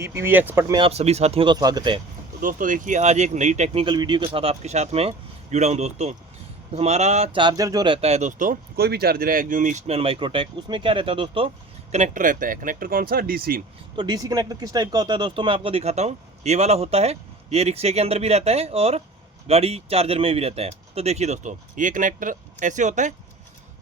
PV expert में आप सभी साथियों का स्वागत है। तो दोस्तों देखिए, आज एक नई टेक्निकल वीडियो के साथ आपके साथ में जुड़ा हूं दोस्तों। तो हमारा चार्जर जो रहता है दोस्तों, कोई भी चार्जर है, एक्सियोम, ईस्टमैन, माइक्रोटेक, उसमें क्या रहता है दोस्तों, कनेक्टर रहता है। कनेक्टर कौन सा? डीसी। तो डीसी कनेक्टर किस टाइप का होता है दोस्तों, मैं आपको दिखाता हूँ। ये वाला होता है, ये रिक्शे के अंदर भी रहता है और गाड़ी चार्जर में भी रहता है। तो देखिए दोस्तों, ये कनेक्टर ऐसे होता है।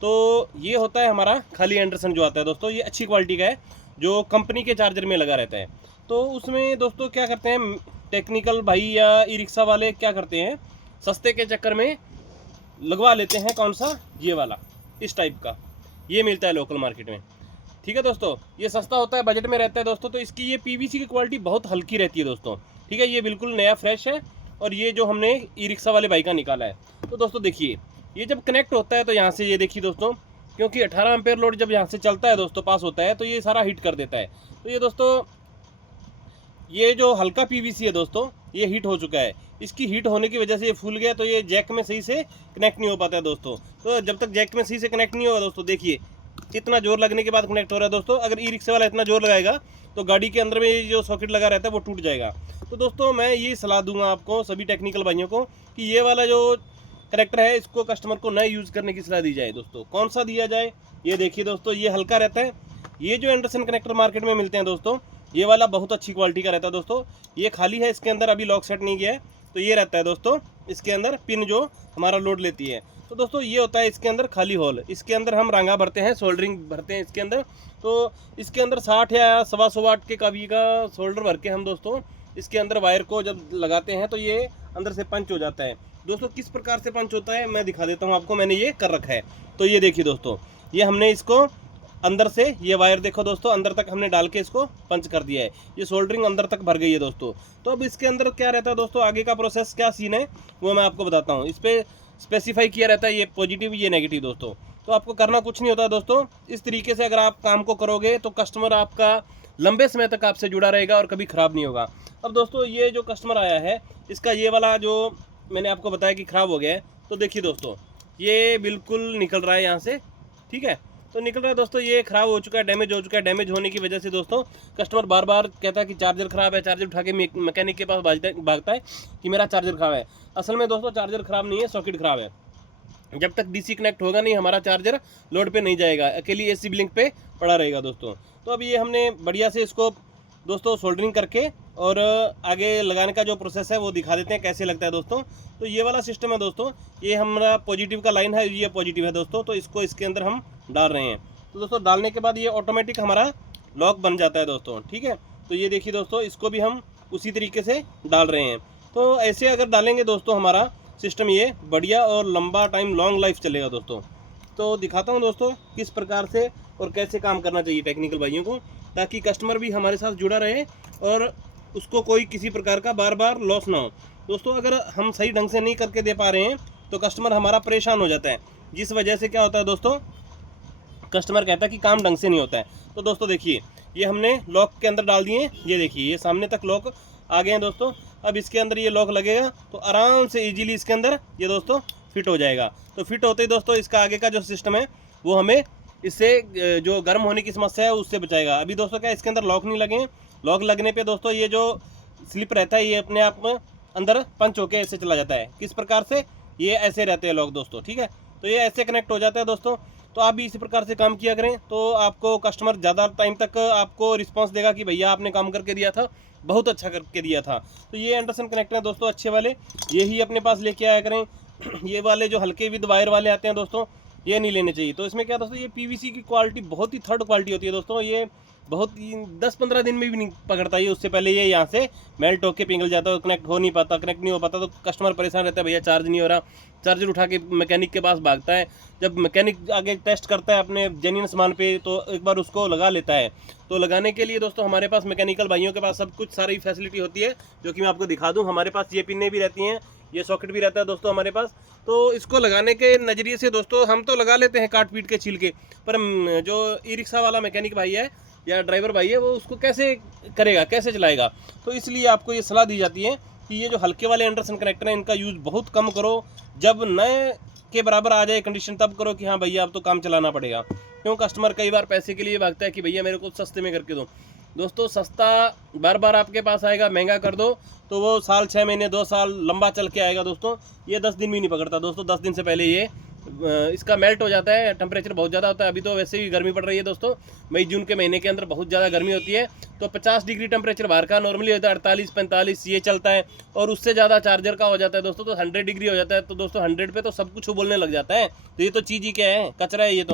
तो ये होता है हमारा खाली एंडरसन जो आता है दोस्तों, ये अच्छी क्वालिटी का है, जो कंपनी के चार्जर में लगा रहता है। तो उसमें दोस्तों क्या करते हैं टेक्निकल भाई या ई रिक्शा वाले, क्या करते हैं, सस्ते के चक्कर में लगवा लेते हैं कौन सा, ये वाला, इस टाइप का। ये मिलता है लोकल मार्केट में, ठीक है दोस्तों। ये सस्ता होता है, बजट में रहता है दोस्तों। तो इसकी ये पीवीसी की क्वालिटी बहुत हल्की रहती है दोस्तों, ठीक है। ये बिल्कुल नया फ्रेश है और ये जो हमने ई रिक्शा वाले भाई का निकाला है। तो दोस्तों देखिए, ये जब कनेक्ट होता है तो यहाँ से ये देखिए दोस्तों, क्योंकि 18 एम्पेयर लोड जब यहाँ से चलता है दोस्तों, पास होता है, तो ये सारा हीट कर देता है। तो ये दोस्तों, ये जो हल्का पीवीसी है दोस्तों, ये हीट हो चुका है। इसकी हीट होने की वजह से ये फूल गया, तो ये जैक में सही से कनेक्ट नहीं हो पाता है दोस्तों। तो जब तक जैक में सही से कनेक्ट नहीं होगा दोस्तों, देखिए इतना जोर लगने के बाद कनेक्ट हो रहा है दोस्तों। अगर ई रिक्शा वाला इतना जोर लगाएगा तो गाड़ी के अंदर में ये जो सॉकेट लगा रहता है वो टूट जाएगा। तो दोस्तों मैं ये सलाह दूंगा आपको, सभी टेक्निकल भाइयों को, कि ये वाला जो कनेक्टर है इसको कस्टमर को नए यूज़ करने की सलाह दी जाए दोस्तों। कौन सा दिया जाए, ये देखिए दोस्तों, ये हल्का रहता है। ये जो एंडरसन कनेक्टर मार्केट में मिलते हैं दोस्तों, ये वाला बहुत अच्छी क्वालिटी का रहता है दोस्तों। ये खाली है, इसके अंदर अभी लॉक सेट नहीं किया है। तो ये रहता है दोस्तों, इसके अंदर पिन जो हमारा लोड लेती है। तो दोस्तों ये होता है इसके अंदर खाली होल, इसके अंदर हम रांगा भरते हैं, सोल्डरिंग भरते हैं इसके अंदर। तो इसके अंदर 60 या 125 वाट के कभी का सोल्डर भर के हम दोस्तों इसके अंदर वायर को जब लगाते हैं तो ये अंदर से पंच हो जाता है दोस्तों। किस प्रकार से पंच होता है मैं दिखा देता हूँ आपको, मैंने ये कर रखा है। तो ये देखिए दोस्तों, ये हमने इसको अंदर से, ये वायर देखो दोस्तों, अंदर तक हमने डाल के इसको पंच कर दिया है। ये सोल्डरिंग अंदर तक भर गई है दोस्तों। तो अब इसके अंदर क्या रहता है दोस्तों, आगे का प्रोसेस क्या सीन है वो मैं आपको बताता हूँ। इस पर स्पेसिफाई किया रहता है ये पॉजिटिव, ये नेगेटिव दोस्तों। तो आपको करना कुछ नहीं होता दोस्तों। इस तरीके से अगर आप काम को करोगे तो कस्टमर आपका लंबे समय तक आपसे जुड़ा रहेगा और कभी ख़राब नहीं होगा। अब दोस्तों ये जो कस्टमर आया है, इसका ये वाला जो मैंने आपको बताया कि ख़राब हो गया है, तो देखिए दोस्तों ये बिल्कुल निकल रहा है यहाँ से, ठीक है। तो निकल रहा है दोस्तों, ये ख़राब हो चुका है, डैमेज हो चुका है। डैमेज होने की वजह से दोस्तों कस्टमर बार बार कहता है कि चार्जर ख़राब है। चार्जर उठा के मैकेनिक के पास भागता है कि मेरा चार्जर ख़राब है। असल में दोस्तों चार्जर ख़राब नहीं है, सॉकेट ख़राब है। जब तक डीसी कनेक्ट होगा नहीं, हमारा चार्जर लोड पे नहीं जाएगा, अकेली एसी ब्लिंक पे पड़ा रहेगा दोस्तों। तो अब ये हमने बढ़िया से इसको दोस्तों सोल्डरिंग करके और आगे लगाने का जो प्रोसेस है वो दिखा देते हैं कैसे लगता है दोस्तों। तो ये वाला सिस्टम है दोस्तों, ये हमारा पॉजिटिव का लाइन है, ये पॉजिटिव है दोस्तों। तो इसको इसके अंदर हम डाल रहे हैं। तो दोस्तों डालने के बाद ये ऑटोमेटिक हमारा लॉक बन जाता है दोस्तों, ठीक है। तो ये देखिए दोस्तों, इसको भी हम उसी तरीके से डाल रहे हैं। तो ऐसे अगर डालेंगे दोस्तों, हमारा सिस्टम ये बढ़िया और लंबा टाइम लॉन्ग लाइफ चलेगा दोस्तों। तो दिखाता हूँ दोस्तों किस प्रकार से और कैसे काम करना चाहिए टेक्निकल भाइयों को, ताकि कस्टमर भी हमारे साथ जुड़ा रहे और उसको कोई किसी प्रकार का बार बार लॉस ना हो दोस्तों। अगर हम सही ढंग से नहीं करके दे पा रहे हैं तो कस्टमर हमारा परेशान हो जाता है, जिस वजह से क्या होता है दोस्तों, कस्टमर कहता है कि काम ढंग से नहीं होता है। तो दोस्तों देखिए, ये हमने लॉक के अंदर डाल दिए, ये देखिए ये सामने तक लॉक आ गए हैं दोस्तों। अब इसके अंदर ये लॉक लगेगा तो आराम से इजीली इसके अंदर ये दोस्तों फिट हो जाएगा। तो फिट होते ही दोस्तों इसका आगे का जो सिस्टम है वो हमें इससे जो गर्म होने की समस्या है उससे बचाएगा। अभी दोस्तों क्या इसके अंदर लॉक नहीं लगे हैं, लॉक लगने पे दोस्तों ये जो स्लिप रहता है ये अपने आप में अंदर पंच होके ऐसे चला जाता है। किस प्रकार से, ये ऐसे रहते हैं लॉक दोस्तों, ठीक है। तो ये ऐसे कनेक्ट हो जाता है दोस्तों। तो आप भी इसी प्रकार से काम किया करें, तो आपको कस्टमर ज़्यादा टाइम तक आपको रिस्पांस देगा कि भैया आपने काम करके दिया था, बहुत अच्छा करके दिया था। तो ये एंडरसन कनेक्टर है दोस्तों अच्छे वाले, यही अपने पास लेके आया करें। ये वाले जो हल्के विद वायर वाले आते हैं दोस्तों, ये नहीं लेने चाहिए। तो इसमें क्या दोस्तों, ये पीवीसी की क्वालिटी बहुत ही थर्ड क्वालिटी होती है दोस्तों। ये बहुत ही 10-15 दिन में भी नहीं पकड़ता, ये उससे पहले ये यहाँ से मेल्ट होके पिघल जाता है, कनेक्ट हो नहीं पाता। कनेक्ट नहीं हो पाता तो कस्टमर परेशान रहता है, भैया चार्ज नहीं हो रहा। चार्जर उठा के मैकेनिक के पास भागता है। जब मैकेनिक आगे टेस्ट करता है अपने जेन्युइन सामान पे तो एक बार उसको लगा लेता है। तो लगाने के लिए दोस्तों हमारे पास मैकेनिकल भाइयों के पास सब कुछ सारी फैसिलिटी होती है, जो कि मैं आपको दिखा दूँ। हमारे पास ये पिनें भी रहती हैं, ये सॉकेट भी रहता है दोस्तों हमारे पास। तो इसको लगाने के नज़रिए से दोस्तों हम तो लगा लेते हैं काट पीट के छील के, पर जो ई रिक्शा वाला मैकेनिक भाई है या ड्राइवर भाई है वो उसको कैसे करेगा, कैसे चलाएगा। तो इसलिए आपको ये सलाह दी जाती है कि ये जो हल्के वाले एंडरसन कनेक्टर हैं इनका यूज़ बहुत कम करो। जब नए के बराबर आ जाए कंडीशन तब करो कि हाँ भैया अब तो काम चलाना पड़ेगा। क्यों, कस्टमर कई बार पैसे के लिए भागता है कि भैया मेरे को सस्ते में करके दो। दोस्तों सस्ता बार बार आपके पास आएगा, महंगा कर दो तो वो साल 6 महीने 2 साल लंबा चल के आएगा दोस्तों। ये 10 दिन भी नहीं पकड़ता दोस्तों, 10 दिन से पहले ये इसका मेल्ट हो जाता है, टेम्परेचर बहुत ज़्यादा होता है। अभी तो वैसे भी गर्मी पड़ रही है दोस्तों, मई जून के महीने के अंदर बहुत ज़्यादा गर्मी होती है, तो 50 डिग्री टेम्परेचर बाहर का नॉर्मली होता है, 48-45 ये चलता है, और उससे ज़्यादा चार्जर का हो जाता है दोस्तों, तो 100 डिग्री हो जाता है। तो दोस्तों 100 पे तो सब कुछ बोलने लग जाता है, तो ये तो चीज़ ही क्या है, कचरा है ये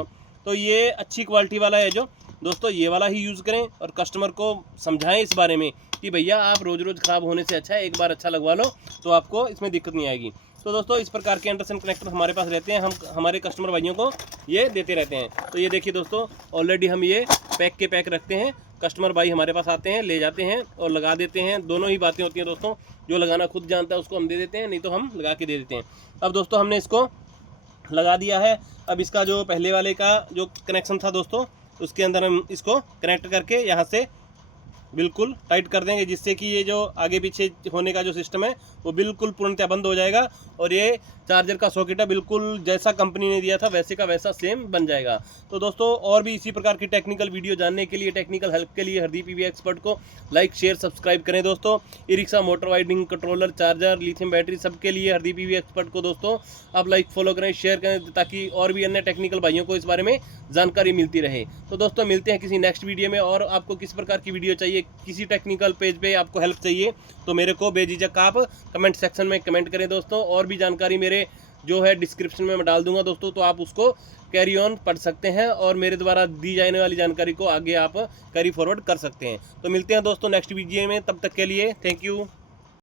तो ये अच्छी क्वालिटी वाला है जो दोस्तों, ये वाला ही यूज़ करें और कस्टमर को समझाएं इस बारे में कि भैया आप रोज़ रोज़ ख़राब होने से अच्छा है एक बार अच्छा लगवा लो, तो आपको इसमें दिक्कत नहीं आएगी। तो दोस्तों इस प्रकार के एंडरसन कनेक्टर हमारे पास रहते हैं, हम हमारे कस्टमर भाइयों को ये देते रहते हैं। तो ये देखिए दोस्तों, ऑलरेडी हम ये पैक के पैक रखते हैं, कस्टमर भाई हमारे पास आते हैं, ले जाते हैं और लगा देते हैं। दोनों ही बातें होती हैं दोस्तों, जो लगाना खुद जानता है उसको हम दे देते हैं, नहीं तो हम लगा के दे देते हैं। अब दोस्तों हमने इसको लगा दिया है। अब इसका जो पहले वाले का जो कनेक्शन था दोस्तों, उसके अंदर हम इसको कनेक्ट करके यहाँ से बिल्कुल टाइट कर देंगे, जिससे कि ये जो आगे पीछे होने का जो सिस्टम है वो बिल्कुल पूर्णतः बंद हो जाएगा, और ये चार्जर का सॉकेट है बिल्कुल जैसा कंपनी ने दिया था वैसे का वैसा सेम बन जाएगा। तो दोस्तों और भी इसी प्रकार की टेक्निकल वीडियो जानने के लिए, टेक्निकल हेल्प के लिए हरदीप ईवी एक्सपर्ट को लाइक शेयर सब्सक्राइब करें दोस्तों। E rickshaw, motor winding, controller, charger, lithium battery सबके लिए हरदीप ईवी एक्सपर्ट को दोस्तों आप लाइक फॉलो करें, शेयर करें, ताकि और भी अन्य टेक्निकल भाइयों को इस बारे में जानकारी मिलती रहे। तो दोस्तों मिलते हैं किसी नेक्स्ट वीडियो में, और आपको किस प्रकार की वीडियो चाहिए, किसी टेक्निकल पेज पे आपको हेल्प चाहिए, तो मेरे को बेझिझक आप कमेंट सेक्शन में कमेंट करें दोस्तों। और भी जानकारी मेरे जो है डिस्क्रिप्शन में मैं डाल दूंगा दोस्तों, तो आप उसको कैरी ऑन पढ़ सकते हैं और मेरे द्वारा दी जाने वाली जानकारी को आगे आप कैरी फॉरवर्ड कर सकते हैं। तो मिलते हैं दोस्तों नेक्स्ट वीडियो में, तब तक के लिए थैंक यू।